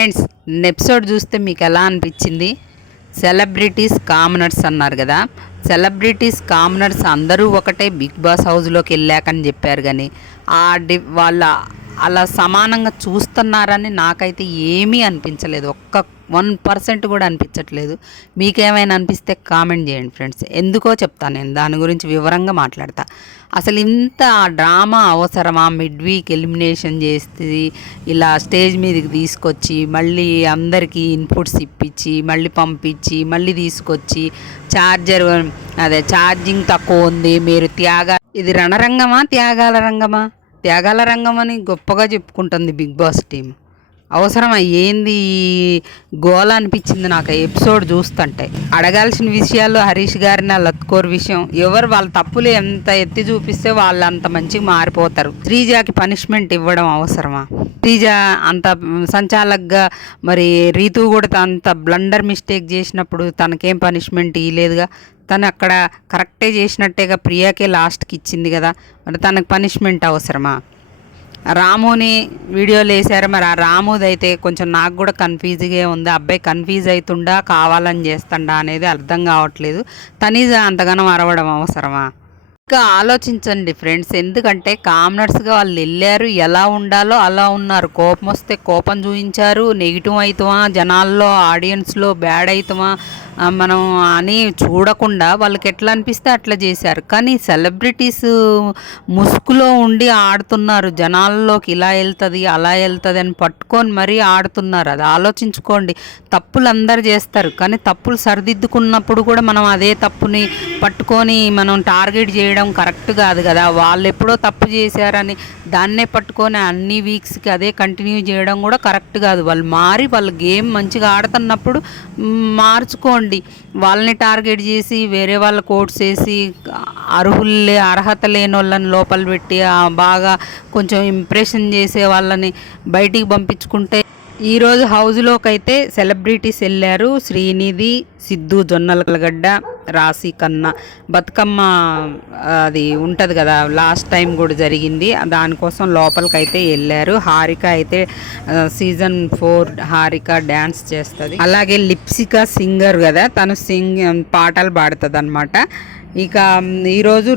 Friends, episode చూస్తే మీకు ఎలా అనిపించింది? సెలబ్రిటీస్ కామనర్స్ అన్నారు కదా. సెలబ్రిటీస్ కామనర్స్ అందరూ ఒకటే బిగ్ బాస్ హౌస్లోకి వెళ్ళాకని చెప్పారు, కానీ వాళ్ళ అలా సమానంగా చూస్తున్నారని నాకైతే ఏమీ అనిపించలేదు. 1% కూడా అనిపించట్లేదు. మీకేమైనా అనిపిస్తే కామెంట్ చేయండి ఫ్రెండ్స్. ఎందుకో చెప్తాను, నేను దాని గురించి వివరంగా మాట్లాడతా. అసలు ఇంత డ్రామా అవసరమా? మిడ్ వీక్ ఎలిమినేషన్ చేసి ఇలా స్టేజ్ మీదకి తీసుకొచ్చి మళ్ళీ అందరికీ ఇన్పుట్స్ ఇప్పించి మళ్ళీ పంపించి మళ్ళీ తీసుకొచ్చి ఛార్జింగ్ తక్కువ ఉంది, మీరు ఇది రణరంగమా త్యాగాల రంగమా? త్యాగాల రంగం అని గొప్పగా చెప్పుకుంటుంది బిగ్ బాస్ టీం. అవసరమా? ఏంది గోల అనిపించింది నాకు ఎపిసోడ్ చూస్తుంటే. అడగాల్సిన విషయాలు హరీష్ గారిని లత్కోర్ విషయం, ఎవరు వాళ్ళ తప్పులు ఎంత ఎత్తి చూపిస్తే వాళ్ళు అంత మంచిగా మారిపోతారు. శ్రీజాకి పనిష్మెంట్ ఇవ్వడం అవసరమా? శ్రీజ అంత సంచాలకుగా, మరి రీతు కూడా అంత బ్లండర్ మిస్టేక్ చేసినప్పుడు తనకేం పనిష్మెంట్ ఇవ్వలేదుగా. తను అక్కడ కరెక్టే చేసినట్టేగా, ప్రియాకే లాస్ట్కి ఇచ్చింది కదా, మరి తనకు పనిష్మెంట్ అవసరమా? రాముని వీడియోలు వేసారు, మరి ఆ రాముది అయితే కొంచెం నాకు కూడా కన్ఫ్యూజ్గా ఉంది. అబ్బాయి కన్ఫ్యూజ్ అవుతుండా కావాలని చేస్తుండా అనేది అర్థం కావట్లేదు. తనీజ అంతగానో అరవడం అవసరమా? ఇంకా ఆలోచించండి ఫ్రెండ్స్. ఎందుకంటే కామనర్స్గా వాళ్ళు వెళ్ళారు, ఎలా ఉండాలో అలా ఉన్నారు. కోపం వస్తే కోపం చూపించారు, నెగిటివ్ అవుతామా జనాల్లో ఆడియన్స్లో బ్యాడ్ అవుతామా మనం అని చూడకుండా వాళ్ళకి ఎట్లా అనిపిస్తే అట్లా చేశారు. కానీ సెలబ్రిటీస్ ముసుగులో ఉండి ఆడుతున్నారు, జనాల్లోకి ఇలా వెళ్తుంది అలా వెళ్తుంది అని పట్టుకొని మరీ ఆడుతున్నారు. అది ఆలోచించుకోండి. తప్పులు అందరు చేస్తారు, కానీ తప్పులు సరిదిద్దుకున్నప్పుడు కూడా మనం అదే తప్పుని పట్టుకొని మనం టార్గెట్ చేయడం కరెక్ట్ కాదు కదా. వాళ్ళు ఎప్పుడో తప్పు చేశారని దాన్నే పట్టుకొని అన్ని వీక్స్కి అదే కంటిన్యూ చేయడం కూడా కరెక్ట్ కాదు. వాళ్ళు మారి వాళ్ళ గేమ్ మంచిగా ఆడుతున్నప్పుడు మార్చుకోండి. వాళ్ళని టార్గెట్ చేసి వేరే వాళ్ళ కోట్స్ వేసి అర్హత లేని వాళ్ళని లోపల పెట్టి బాగా కొంచెం ఇంప్రెషన్ చేసే వాళ్ళని బయటికి పంపించుకుంటే. ఈరోజు హౌస్లోకి అయితే సెలబ్రిటీస్ వెళ్ళారు. శ్రీనిధి, సిద్ధు జొన్నలగడ్డ, రాశి కన్నా, బతుకమ్మ అది ఉంటుంది కదా, లాస్ట్ టైం కూడా జరిగింది, దానికోసం లోపలికైతే వెళ్ళారు. హారిక అయితే సీజన్ 4 హారిక డ్యాన్స్ చేస్తుంది. అలాగే లిప్సిక సింగర్ కదా, తను పాటలు పాడుతుంది అనమాట. ఇక ఈరోజు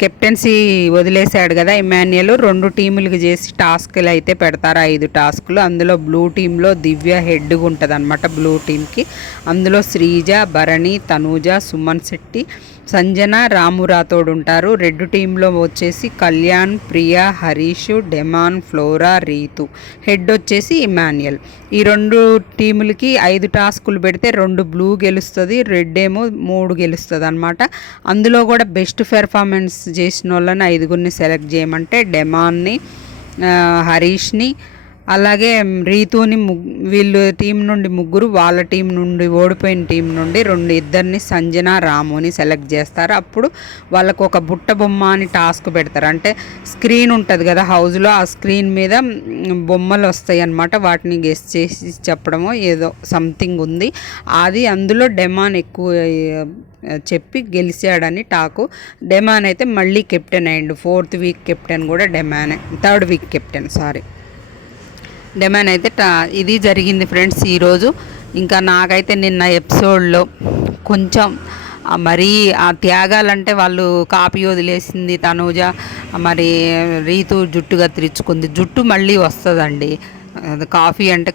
కెప్టెన్సీ వదిలేశాడు కదా ఇమాన్యుయల్, 2 టీములకు చేసి టాస్క్లు అయితే పెడతారు, 5 టాస్కులు. అందులో బ్లూ టీంలో దివ్య హెడ్గా ఉంటుంది అనమాట బ్లూ టీంకి. అందులో శ్రీజ, భరణి, తనూజ, సుమన్ శెట్టి, సంజన, రాము రాథోడ్ ఉంటారు. రెడ్ టీంలో వచ్చేసి Kalyan, Priya, Harish, Demon, Flora, Ritu. Head వచ్చేసి ఇమాన్యుయల్. ఈ 2 టీములకి 5 టాస్కులు పెడితే 2 బ్లూ గెలుస్తుంది, రెడ్ ఏమో 3 గెలుస్తుంది అనమాట. అందులో కూడా బెస్ట్ పెర్ఫార్మెన్స్ చేసిన వాళ్ళని 5గురిని సెలెక్ట్ చేయమంటే డెమాన్ని, హరీష్ని, అలాగే రీతుని, వీళ్ళు టీం నుండి 3, వాళ్ళ టీం నుండి ఓడిపోయిన టీం నుండి 2 సంజన, రాముని సెలెక్ట్ చేస్తారు. అప్పుడు వాళ్ళకు ఒక బుట్ట బొమ్మ అని టాస్క్ పెడతారు. అంటే స్క్రీన్ ఉంటుంది కదా హౌస్లో, ఆ స్క్రీన్ మీద బొమ్మలు వస్తాయి అన్నమాట. వాటిని గెస్ట్ చేసి చెప్పడమో ఏదో సంథింగ్ ఉంది అది. అందులో డెమాన్ ఎక్కువ చెప్పి గెలిచాడని టాకు. డెమాన్ అయితే మళ్ళీ కెప్టెన్ అయ్యిండు. 4th వీక్ కెప్టెన్ కూడా డెమానే, 3rd వీక్ కెప్టెన్ డెమాన్ అయితే ఇది జరిగింది ఫ్రెండ్స్ ఈరోజు. ఇంకా నాకైతే నిన్న ఎపిసోడ్లో కొంచెం మరీ ఆ త్యాగాలంటే వాళ్ళు కాపీ వదిలేసింది తనూజ, మరి రీతు జుట్టు కత్తిరించుకుంది. జుట్టు మళ్ళీ వస్తుందండి. కాఫీ అంటే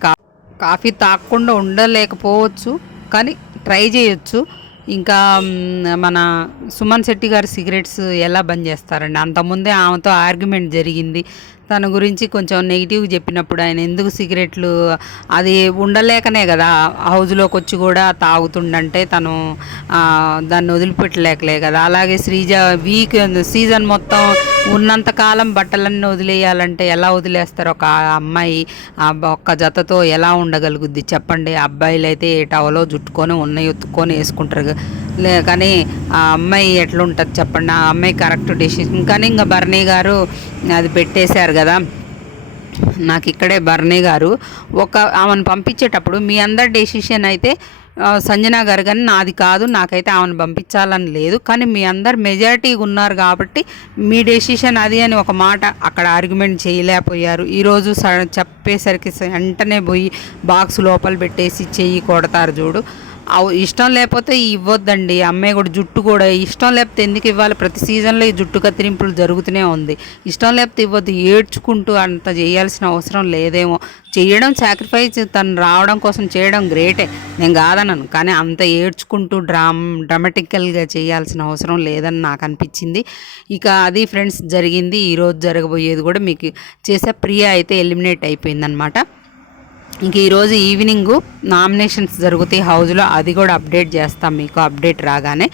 కాఫీ తాగకుండా ఉండలేకపోవచ్చు, కానీ ట్రై చేయొచ్చు. ఇంకా మన సుమన్ శెట్టి గారు సిగరెట్స్ ఎలా బంద్ చేస్తారండి? అంతకుముందే ఆమెతో ఆర్గ్యుమెంట్ జరిగింది. తన గురించి కొంచెం నెగిటివ్ చెప్పినప్పుడు ఆయన ఎందుకు సిగరెట్లు, అది ఉండలేకనే కదా హౌస్లోకి వచ్చి కూడా తాగుతుండంటే తను దాన్ని వదిలిపెట్టలేకలే కదా. అలాగే శ్రీజ సీజన్ మొత్తం ఉన్నంతకాలం బట్టలన్నీ వదిలేయాలంటే ఎలా వదిలేస్తారు? ఒక అమ్మాయి ఒక్క జతతో ఎలా ఉండగలుగుద్ది చెప్పండి? అబ్బాయిలు అయితే టవలో జుట్టుకొని ఎత్తుకొని వేసుకుంటారు, కానీ ఆ అమ్మాయి ఎట్లుంటుంది చెప్పండి? ఆ అమ్మాయి కరెక్ట్ డెసిషన్. కానీ ఇంకా బర్నీ గారు అది పెట్టేశారు కదా. నాకు ఇక్కడే బర్నీ గారు ఆమెను పంపించేటప్పుడు మీ అందరి డెసిషన్ అయితే సంజన గారు కానీ నాది కాదు, నాకైతే ఆమెను పంపించాలని లేదు. కానీ మీ అందరు మెజారిటీగా ఉన్నారు కాబట్టి మీ డెసిషన్ అది అని ఒక మాట అక్కడ ఆర్గ్యుమెంట్ చేయలేకపోయారు. ఈరోజు చెప్పేసరికి వెంటనే పోయి బాక్స్ లోపల పెట్టేసి చెయ్యి కొడతారు చూడు. ఇష్టం లేకపోతే ఇవ్వద్దండి. అమ్మాయి కూడా జుట్టు కూడా ఇష్టం లేకపోతే ఎందుకు ఇవ్వాలి? ప్రతి సీజన్లో ఈ జుట్టు కత్తిరింపులు జరుగుతూనే ఉంది. ఇష్టం లేకపోతే ఇవ్వద్దు. ఏడ్చుకుంటూ అంత చేయాల్సిన అవసరం లేదేమో. చేయడం సాక్రిఫైస్, తను రావడం కోసం చేయడం గ్రేటే, నేను కాదనను. కానీ అంత ఏడ్చుకుంటూ డ్రామాటికల్గా చేయాల్సిన అవసరం లేదని నాకు అనిపించింది. ఇక అది ఫ్రెండ్స్ జరిగింది. ఈరోజు జరగబోయేది కూడా మీకు చేసే ప్రియా అయితే ఎలిమినేట్ అయిపోయిందనమాట. ఇంక ఈరోజు ఈవినింగు నామినేషన్స్ జరుగుతాయి హౌస్లో, అది కూడా అప్డేట్ చేస్తాం మీకు అప్డేట్ రాగానే.